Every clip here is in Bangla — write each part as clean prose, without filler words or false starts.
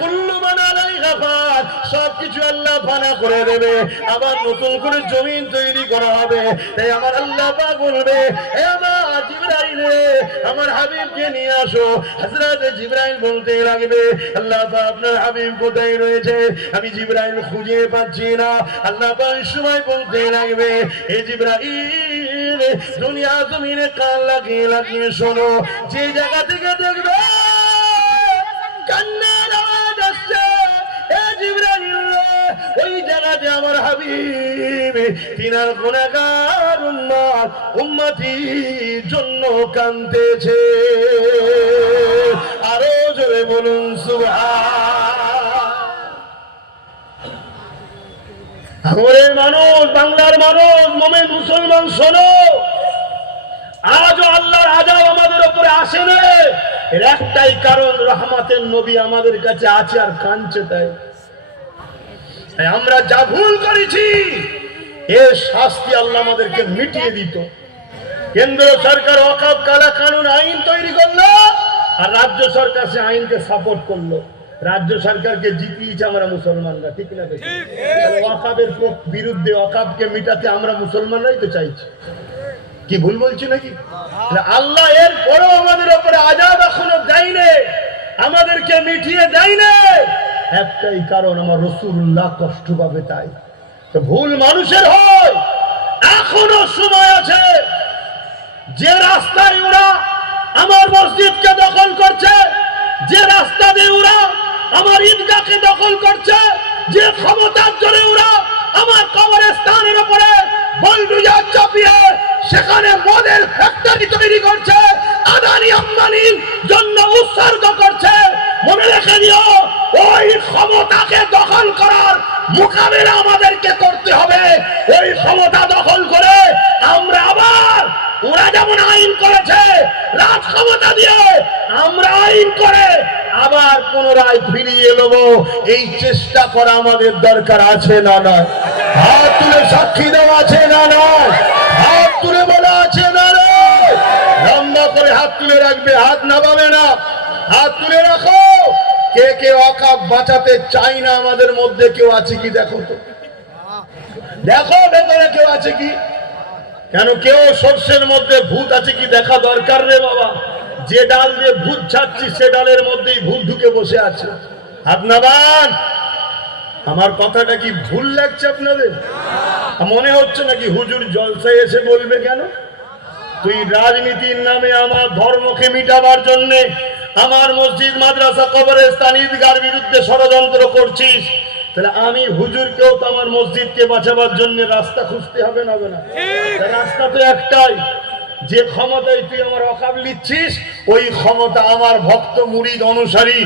কুল্লু মান আলাইহা ফান, সবকিছু আল্লাহ ফানা করে দেবে, আবার নতুন করে জমিন তৈরি করা হবে। তাই আমার আল্লাহ পাক বলবে, হে আমার জিবরাইল রে, আমার হাবিবকে নিয়ে আসো। হযরত জিবরাইল বলতে লাগবে, আল্লাহ পাক আপনার হাবিব কোথায় রয়েছে? আমি জিবরাইল খুঁজে পাচ্ছি না। আল্লাহ পাক সময় বলতে লাগবে, হে জিবরাইল, দুনিয়া জমিনে কান লাগিয়ে লাগিয়ে শোনো, যে জায়গা থেকে দেখবে কান্নার আওয়াজ আসছে, হে জিবরাইল, ওই জায়গাতে আমার হাবিব তিনার গুনাহগার উম্মতির জন্য কাঁদতেছে। আরো জোরে বলুন সুবহান। আমাদের মানুষ, বাংলার মানুষ, মুমিন মুসলমান, শোনো, আজও আল্লাহর আযাব আমাদের উপরে আসে না। এর একটাই কারণ, রহমতের নবী আমাদের কাছে আছে আর কাঁদছে। তাই আমরা যা ভুল করেছি এর শাস্তি আল্লাহ আমাদেরকে মিটিয়ে দিত। কেন্দ্র সরকার ওয়াকফ কালা কানুন আইন তৈরি করলো, আর রাজ্য সরকার সে আইনকে সাপোর্ট করলো। রাজ্য সরকারকে জিতিয়েছে আমরা মুসলমানরা, ঠিক না? ওয়াকফের বিরুদ্ধে, ওয়াকফকে মিটাতে আমরা মুসলমানরাই তো চাইছি। কি ভুল বলছি নাকি? আল্লাহ এর পরেও আমাদের উপরে আযাব এখনো দেয়নি, আমাদেরকে মিটিয়ে দেয়নি। একটাই কারণ, আমার রাসূলুল্লাহ কষ্ট পাবে। তাই তো ভুল মানুষের হয়, এখনো সময় আছে। যে রাস্তায় ওরা আমার মসজিদকে দখল করছে, যে রাস্তা দিয়ে ওরা আমার ঈদগাহকে দখল করছে, যে ক্ষমতার জোরে ওরা আমার কবরস্থানের উপরে বুলডোজার চাপিয়ে সেখানে মদের ফ্যাক্টরি তৈরি করছে, আদানি আম্বানির জন্য উৎসর্গ করছে, মনে রেখে দিও, ওই ক্ষমতাকে দখল করার মোকাবেলা আমাদেরকে করতে হবে। ওই ক্ষমতা দখল করে আমরা আবার, ওরা যেমন আইন করেছে রাজ ক্ষমতা দিয়ে, আমরা আইন করে আবার পুনরায় ফিরিয়ে নেব, এই চেষ্টা করা আমাদের দরকার আছে না নয়? হাত তুলে সাক্ষী দেওয়া আছে না নয়? হাত তুলে বলা আছে না নয়? লম্বা করে হাত তুলে রাখবে, হাত নামাবে না, হাত তুলে রাখো। কে কে ওয়াকফ বাঁচাতে চাই না আমাদের মধ্যে? কেউ আছে কি? দেখো তো, দেখো ভেতরে কেউ আছে কি? কেন কেউ সর্ষের মধ্যে ভূত আছে কি দেখা দরকার রে বাবা। যে ডাল দিয়ে ভূত ছাড়ছি সে ডালের মধ্যেই ভূত ঢুকে বসে আছে। হাত নামান। আমার কথাটা কি ভুল লাগছে আপনাদের? মনে হচ্ছে নাকি হুজুর জলসায় এসে বলবে কেন তুই রাজনীতির নামে আমার ধর্মকে মিটাবার জন্য আমার মসজিদ, মাদ্রাসা, কবরস্থান, ঈদগাহর বিরুদ্ধে ষড়যন্ত্র করছিস? তাহলে আমি হুজুরকেও তো আমার মসজিদকে বাঁচাবার জন্য রাস্তা খুঁজতে হবে না? হবে না? রাস্তা তো একটাই, যে ক্ষমতায় তুই আমার ওয়াকফ নিচ্ছিস ওই ক্ষমতা আমার ভক্ত, মুরিদ, অনুসারী,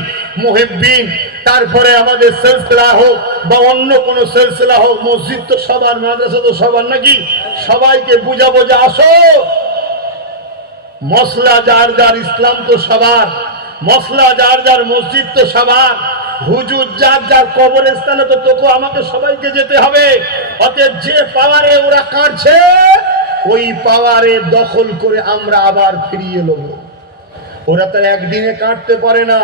মুহিব্বিন, তারপরে আমাদের সিলসিলা হোক বা অন্য কোন সিলসিলা হোক, মসজিদ তো সবার, মাদ্রাসা তো সবার, নাকি? সবাইকে বুঝাবো যে আসো, মসলা যার যার, ইসলাম তো সবার, মসলা যার যার, মসজিদ তো সবার, হুজুর যার যার, কবরস্থানে তো তোকে আমাকে সবাইকে যেতে হবে। অতএব যে পাওয়ারে ওরা কাটছে ওই পাওয়ারে দখল করে আমরা আবার ফিরিয়ে নেব। ওরা তো একদিনে কাটতে পারে না,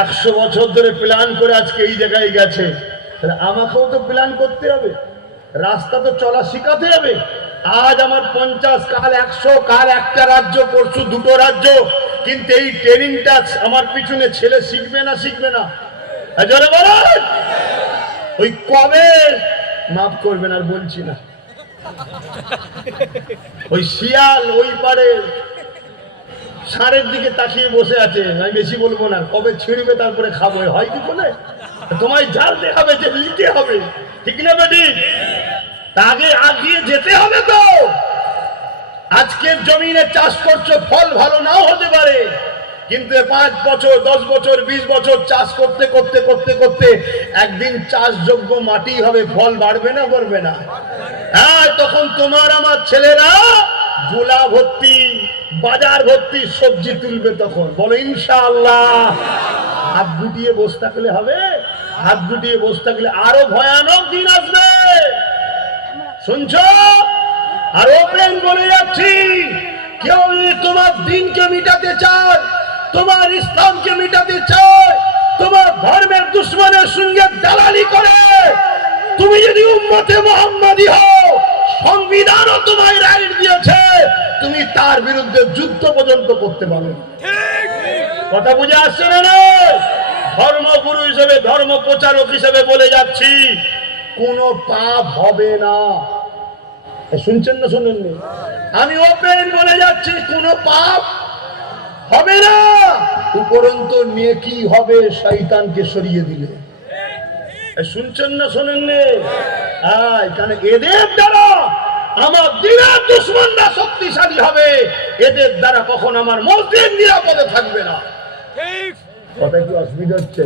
100 বছর ধরে প্ল্যান করে আজকে এই জায়গায় গেছে। তাহলে আমাকেও তো প্ল্যান করতে হবে, রাস্তা তো চলা শিখাতে হবে। আজ আমার 50, কাল 100, কাল একটা রাজ্য, পরশু 2টো রাজ্য, কিন্তু এই ট্রেনিংটা আমার পিছনে ছেলে শিখবে না? শিখবে না? জোরে বলেন। ওই কবে, মাফ করবেন আর বলছি না, ওই শিয়াল ওই পারে ষাঁড়ের দিকে তাকিয়ে বসে আছে, আমি বেশি বলবো না, কবে ছিঁড়বে তারপরে খাবো, হয় কি বলে? তোমায় জাল দেখাবে যে নিতে হবে, ঠিক না বেটি? আগে আগিয়ে যেতে হবে তো। আজকের জমিনে চাষ করছো, ফল ভালো নাও হতে পারে, কিন্তু 5 বছর, 10 বছর, 20 বছর চাষ করতে করতে করতে করতে একদিন চাষযোগ্য মাটি হবে, ফল বাড়বে না? বাড়বে না? হ্যাঁ, তখন তোমার আমার ছেলেরা গোলা ভর্তি, বাজার ভর্তি সবজি তুলবে। তখন বলো ইনশাআল্লাহ। হাত গুটিয়ে বসে থাকলে হবে? হাত গুটিয়ে বসে থাকলে আরো ভয়ানক দিন আসবে। শুনছো? আর ওপেন বলে যাচ্ছি, কেউ তোমার দিনকে মিটাতে চায়, তোমার ইসলামকে মিটাতে চায়, তোমার উম্মতে মুহাম্মাদি হও, সংবিধানও তোমায় রাইট দিয়েছে, তুমি তার বিরুদ্ধে যুদ্ধ পর্যন্ত করতে পারো। কথা বুঝে আসছে না? না, ধর্মগুরু হিসেবে, ধর্ম প্রচারক হিসেবে বলে যাচ্ছি, কোনো পাপ হবে না। শুনছেন না শুনেননি? আমি ওপেন বলে যাচ্ছি, কোনো পাপ হবে না, উপরন্তু নেকি হবে শয়তানকে সরিয়ে দিলে। শুনছেন না শোনেননি? কারণ এদের দ্বারা আমার দিনের দুশমনরা শক্তিশালী হবে, এদের দ্বারা কখন আমার মসজিদ নিরাপদে থাকবে না। কথা কি অসুবিধা হচ্ছে?